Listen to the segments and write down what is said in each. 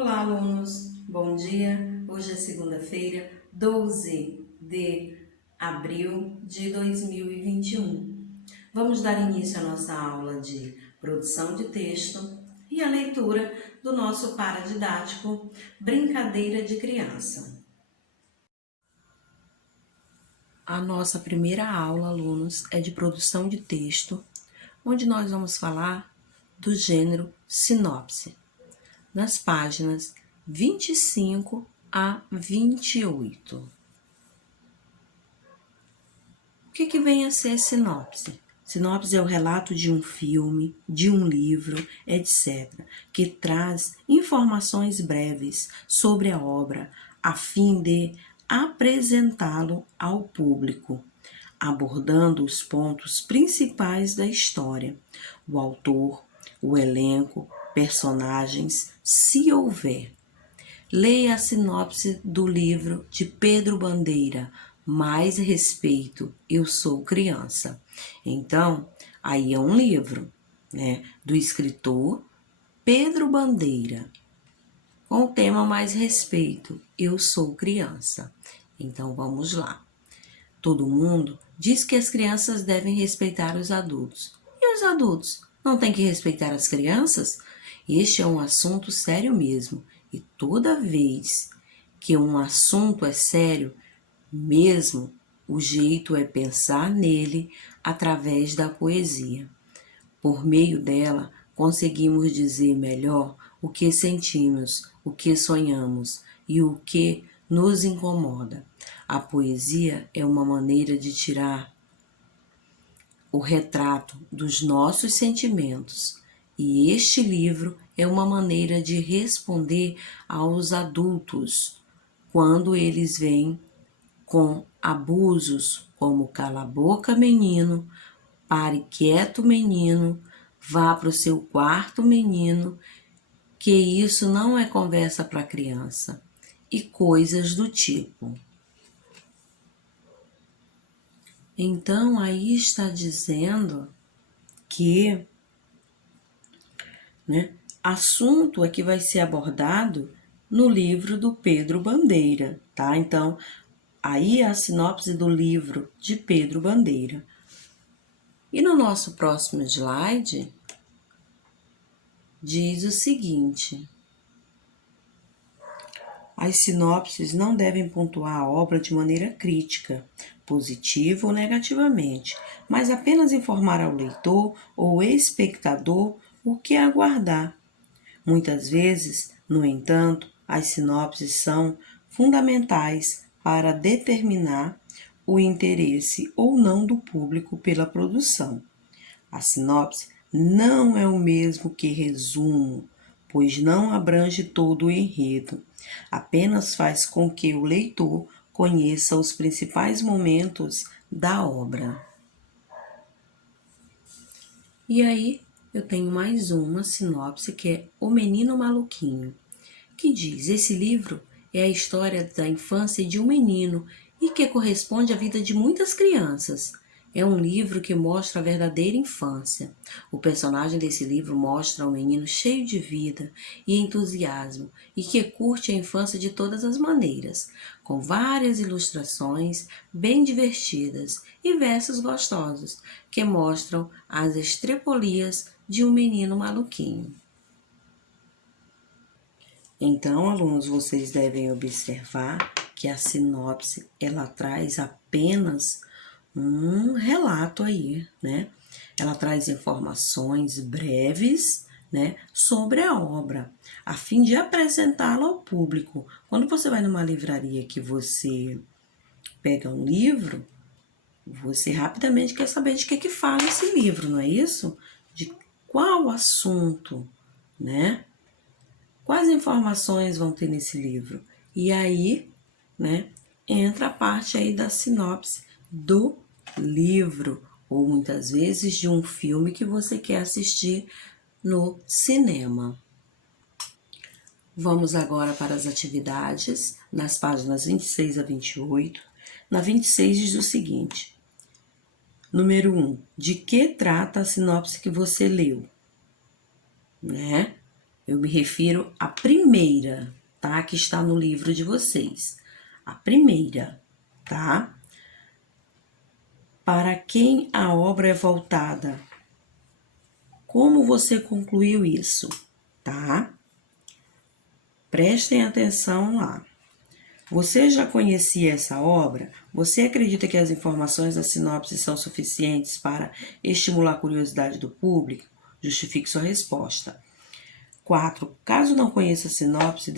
Olá, alunos! Bom dia! Hoje é segunda-feira, 12 de abril de 2021. Vamos dar início à nossa aula de produção de texto e a leitura do nosso paradidático Brincadeira de Criança. A nossa primeira aula, alunos, é de produção de texto, onde nós vamos falar do gênero sinopse, nas páginas 25 a 28. O que vem a ser sinopse? Sinopse é o relato de um filme, de um livro, etc., que traz informações breves sobre a obra, a fim de apresentá-lo ao público, abordando os pontos principais da história, o autor, o elenco, personagens, se houver. Leia a sinopse do livro de Pedro Bandeira, Mais Respeito, Eu Sou Criança. Então, aí é um livro, né, do escritor Pedro Bandeira, com o tema Mais Respeito, Eu Sou Criança. Então, vamos lá. Todo mundo diz que as crianças devem respeitar os adultos. E os adultos não têm que respeitar as crianças? Este é um assunto sério mesmo. E toda vez que um assunto é sério mesmo, o jeito é pensar nele através da poesia. Por meio dela, conseguimos dizer melhor o que sentimos, o que sonhamos e o que nos incomoda. A poesia é uma maneira de tirar o retrato dos nossos sentimentos, e este livro é uma maneira de responder aos adultos quando eles vêm com abusos como cala a boca, menino, pare quieto, menino, vá para o seu quarto, menino, que isso não é conversa para criança, e coisas do tipo. Então, aí está dizendo que, assunto é que vai ser abordado no livro do Pedro Bandeira, tá? Então, aí é a sinopse do livro de Pedro Bandeira. E no nosso próximo slide, diz o seguinte: as sinopses não devem pontuar a obra de maneira crítica, positiva ou negativamente, mas apenas informar ao leitor ou espectador o que aguardar. Muitas vezes, no entanto, as sinopses são fundamentais para determinar o interesse ou não do público pela produção. A sinopse não é o mesmo que resumo, pois não abrange todo o enredo, apenas faz com que o leitor conheça os principais momentos da obra. E aí, eu tenho mais uma sinopse que é O Menino Maluquinho, que diz: esse livro é a história da infância de um menino e que corresponde à vida de muitas crianças. É um livro que mostra a verdadeira infância. O personagem desse livro mostra um menino cheio de vida e entusiasmo e que curte a infância de todas as maneiras, com várias ilustrações bem divertidas e versos gostosos que mostram as estrepolias de um menino maluquinho. Então, alunos, vocês devem observar que a sinopse, ela traz apenas um relato aí, né? Ela traz informações breves, né, sobre a obra, a fim de apresentá-la ao público. Quando você vai numa livraria que você pega um livro, você rapidamente quer saber de que fala esse livro, não é isso? De qual assunto, né? Quais informações vão ter nesse livro? E aí, né, entra a parte aí da sinopse do livro, ou muitas vezes de um filme que você quer assistir no cinema. Vamos agora para as atividades, nas páginas 26 a 28. Na 26 diz o seguinte: número 1. De que trata a sinopse que você leu? Né? Eu me refiro à primeira, tá? Que está no livro de vocês. A primeira, tá? Para quem a obra é voltada? Como você concluiu isso, tá? Prestem atenção lá. Você já conhecia essa obra? Você acredita que as informações da sinopse são suficientes para estimular a curiosidade do público? Justifique sua resposta. 4. Caso não conheça a sinopse,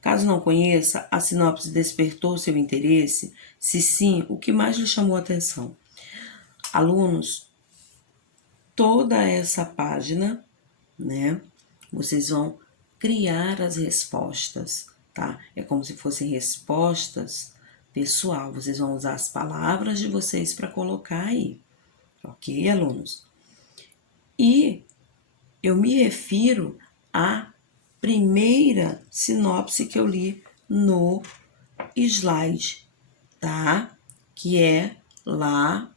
Caso não conheça, a sinopse despertou seu interesse? Se sim, o que mais lhe chamou a atenção? Alunos, toda essa página, né? Vocês vão criar as respostas, tá? É como se fossem respostas pessoal. Vocês vão usar as palavras de vocês para colocar aí, ok, alunos? E eu me refiro à primeira sinopse que eu li no slide, tá? Que é lá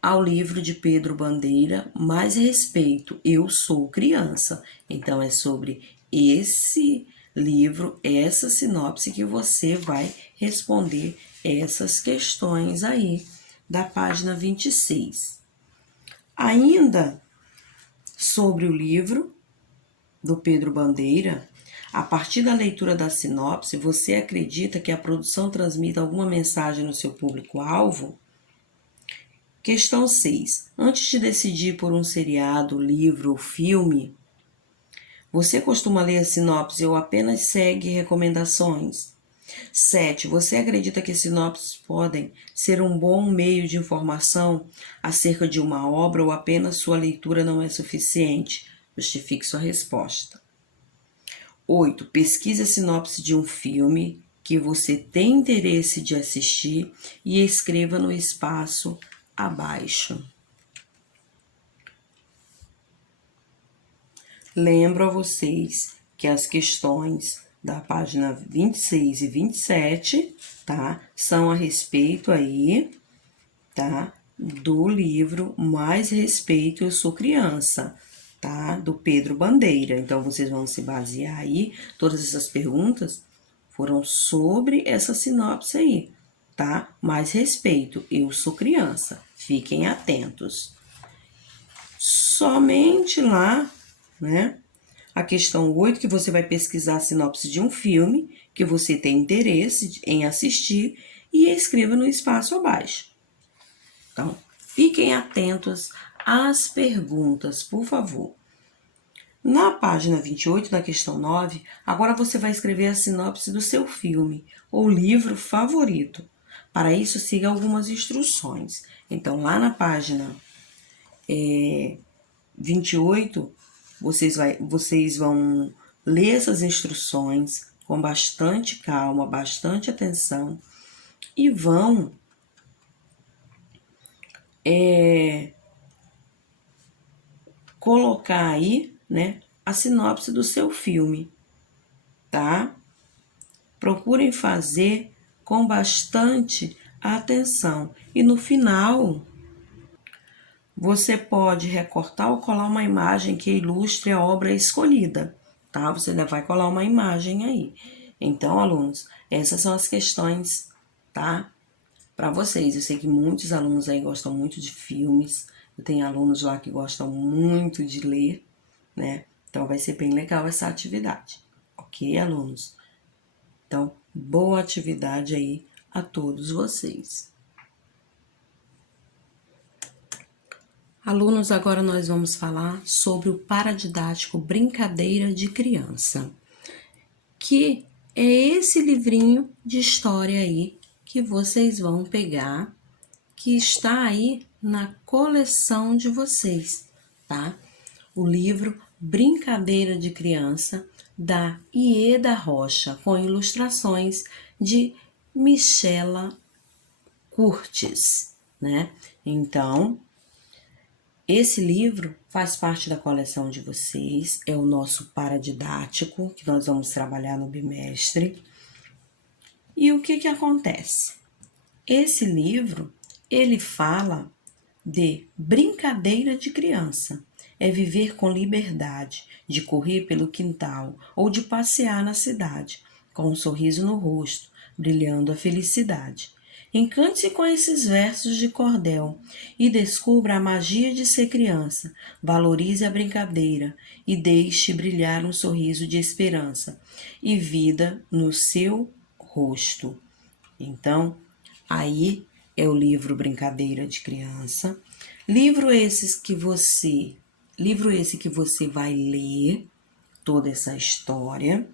ao livro de Pedro Bandeira, Mais Respeito, Eu Sou Criança. Então, é sobre esse livro, essa sinopse que você vai responder essas questões aí da página 26. Ainda sobre o livro do Pedro Bandeira, a partir da leitura da sinopse, você acredita que a produção transmite alguma mensagem no seu público-alvo? Questão 6. Antes de decidir por um seriado, livro ou filme, você costuma ler a sinopse ou apenas segue recomendações? 7. Você acredita que sinopses podem ser um bom meio de informação acerca de uma obra ou apenas sua leitura não é suficiente? Justifique sua resposta. 8. Pesquise a sinopse de um filme que você tem interesse de assistir e escreva no espaço abaixo. Lembro a vocês que as questões da página 26 e 27, tá? São a respeito aí, tá? Do livro Mais Respeito, Eu Sou Criança, tá? Do Pedro Bandeira. Então, vocês vão se basear aí, todas essas perguntas foram sobre essa sinopse aí, tá? Mais Respeito, Eu Sou Criança. Fiquem atentos. Somente lá, né? A questão 8, que você vai pesquisar a sinopse de um filme que você tem interesse em assistir e escreva no espaço abaixo. Então, fiquem atentos às perguntas, por favor. Na página 28 da questão 9, agora você vai escrever a sinopse do seu filme ou livro favorito. Para isso, siga algumas instruções. Então, lá na página 28, vocês vão ler essas instruções com bastante calma, bastante atenção e vão colocar aí, né, a sinopse do seu filme, tá? Procurem fazer com bastante atenção. E no final, você pode recortar ou colar uma imagem que ilustre a obra escolhida, tá? Você ainda vai colar uma imagem aí. Então, alunos, essas são as questões, tá? Para vocês. Eu sei que muitos alunos aí gostam muito de filmes. Eu tenho alunos lá que gostam muito de ler, né? Então, vai ser bem legal essa atividade. Ok, alunos? Então, boa atividade aí a todos vocês. Alunos, agora nós vamos falar sobre o paradidático Brincadeira de Criança, que é esse livrinho de história aí que vocês vão pegar, que está aí na coleção de vocês, tá? O livro Brincadeira de Criança, da Ieda Rocha, com ilustrações de Michela Curtis, né? Então, esse livro faz parte da coleção de vocês, é o nosso paradidático, que nós vamos trabalhar no bimestre. E o que acontece? Esse livro, ele fala de brincadeira de criança. é viver com liberdade, de correr pelo quintal ou de passear na cidade, com um sorriso no rosto, brilhando a felicidade. Encante-se com esses versos de cordel e descubra a magia de ser criança. Valorize a brincadeira e deixe brilhar um sorriso de esperança e vida no seu rosto. Então, aí é o livro Brincadeira de Criança. Livro esse que você vai ler toda essa história,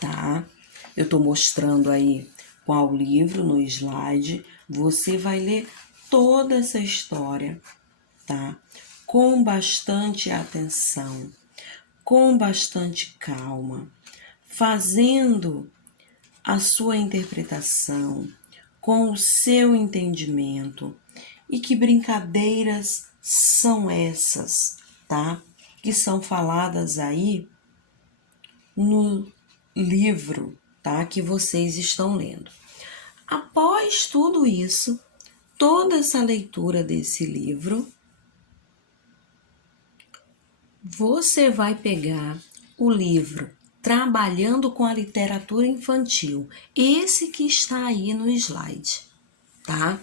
tá? Eu estou mostrando aí qual livro no slide. Você vai ler toda essa história, tá? Com bastante atenção, com bastante calma, fazendo a sua interpretação, com o seu entendimento. E que brincadeiras são essas, tá? Que são faladas aí no livro, tá? Que vocês estão lendo. Após tudo isso, toda essa leitura desse livro, você vai pegar o livro Trabalhando com a Literatura Infantil, esse que está aí no slide, tá?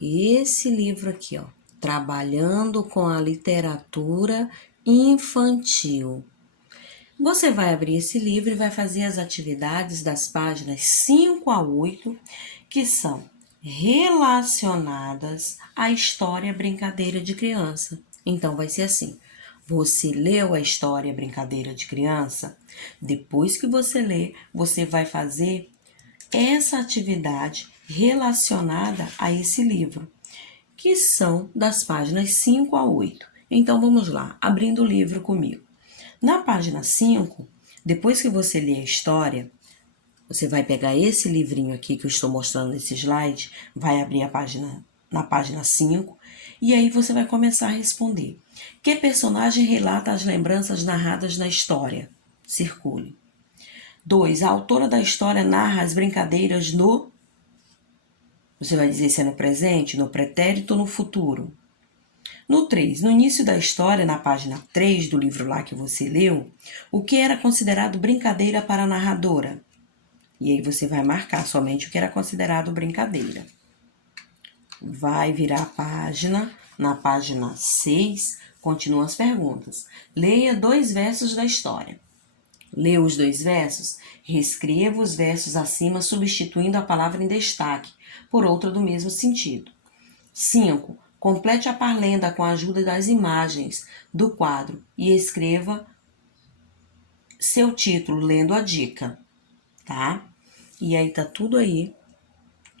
Esse livro aqui, ó, Trabalhando com a Literatura Infantil. Você vai abrir esse livro e vai fazer as atividades das páginas 5 a 8, que são relacionadas à história Brincadeira de Criança. Então, vai ser assim. Você leu a história Brincadeira de Criança? Depois que você lê, você vai fazer essa atividade relacionada a esse livro, que são das páginas 5 a 8. Então, vamos lá, abrindo o livro comigo. Na página 5, depois que você lê a história, você vai pegar esse livrinho aqui que eu estou mostrando nesse slide, vai abrir na página 5, e aí você vai começar a responder. Que personagem relata as lembranças narradas na história? Circule. 2. A autora da história narra as brincadeiras no... Você vai dizer se é no presente, no pretérito ou no futuro. No 3, no início da história, na página 3 do livro lá que você leu, o que era considerado brincadeira para a narradora? E aí você vai marcar somente o que era considerado brincadeira. Vai virar a página. Na página 6, continuam as perguntas. Leia 2 versos da história. Leu os 2 versos? Reescreva os versos acima, substituindo a palavra em destaque por outra do mesmo sentido. 5. Complete a parlenda com a ajuda das imagens do quadro e escreva seu título lendo a dica, tá? E aí tá tudo aí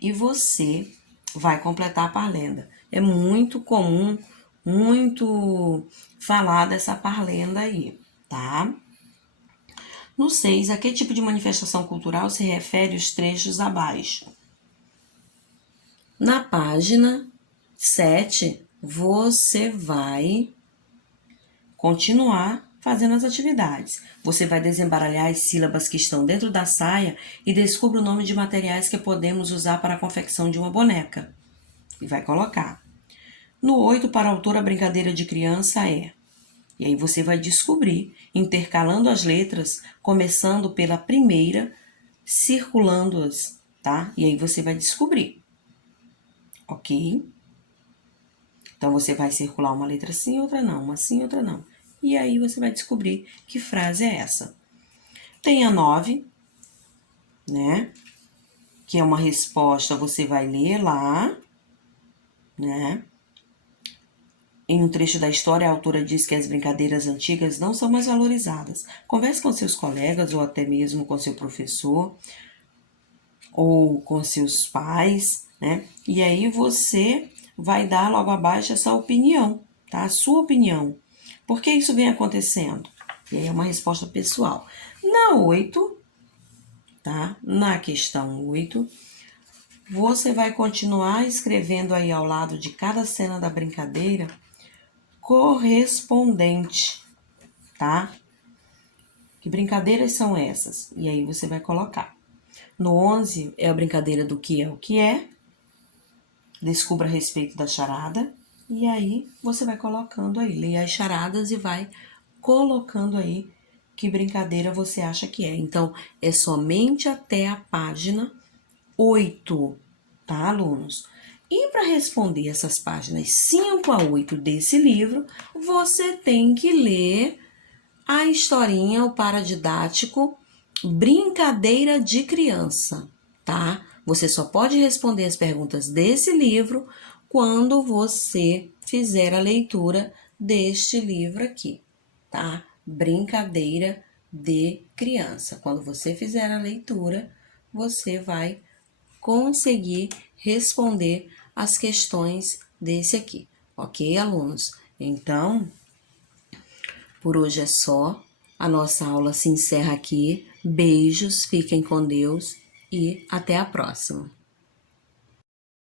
e você vai completar a parlenda. É muito comum, muito falar dessa parlenda aí, tá? No 6, a que tipo de manifestação cultural se refere os trechos abaixo? Na página 7, você vai continuar fazendo as atividades. Você vai desembaralhar as sílabas que estão dentro da saia e descubra o nome de materiais que podemos usar para a confecção de uma boneca. E vai colocar. No 8, para a autora, a brincadeira de criança é... E aí você vai descobrir, intercalando as letras, começando pela primeira, circulando-as, tá? E aí você vai descobrir. Ok? Então, você vai circular uma letra sim, outra não, uma sim, outra não. E aí você vai descobrir que frase é essa. Tem a 9, né? Que é uma resposta, você vai ler lá, né? Em um trecho da história, a autora diz que as brincadeiras antigas não são mais valorizadas. Converse com seus colegas ou até mesmo com seu professor ou com seus pais, né? E aí você vai dar logo abaixo essa opinião, tá? A sua opinião. Por que isso vem acontecendo? E aí é uma resposta pessoal. Na 8, tá? Na questão 8, você vai continuar escrevendo aí ao lado de cada cena da brincadeira correspondente, tá? Que brincadeiras são essas? E aí você vai colocar. No 11 é a brincadeira do que é o que é. Descubra a respeito da charada. E aí você vai colocando aí, lê as charadas e vai colocando aí que brincadeira você acha que é. Então, é somente até a página 8, tá, alunos? E para responder essas páginas 5 a 8 desse livro, você tem que ler a historinha, o paradidático, Brincadeira de Criança, tá? Você só pode responder as perguntas desse livro quando você fizer a leitura deste livro aqui, tá? Brincadeira de Criança. Quando você fizer a leitura, você vai conseguir responder as questões desse aqui, ok, alunos? Então, por hoje é só. A nossa aula se encerra aqui. Beijos, fiquem com Deus e até a próxima.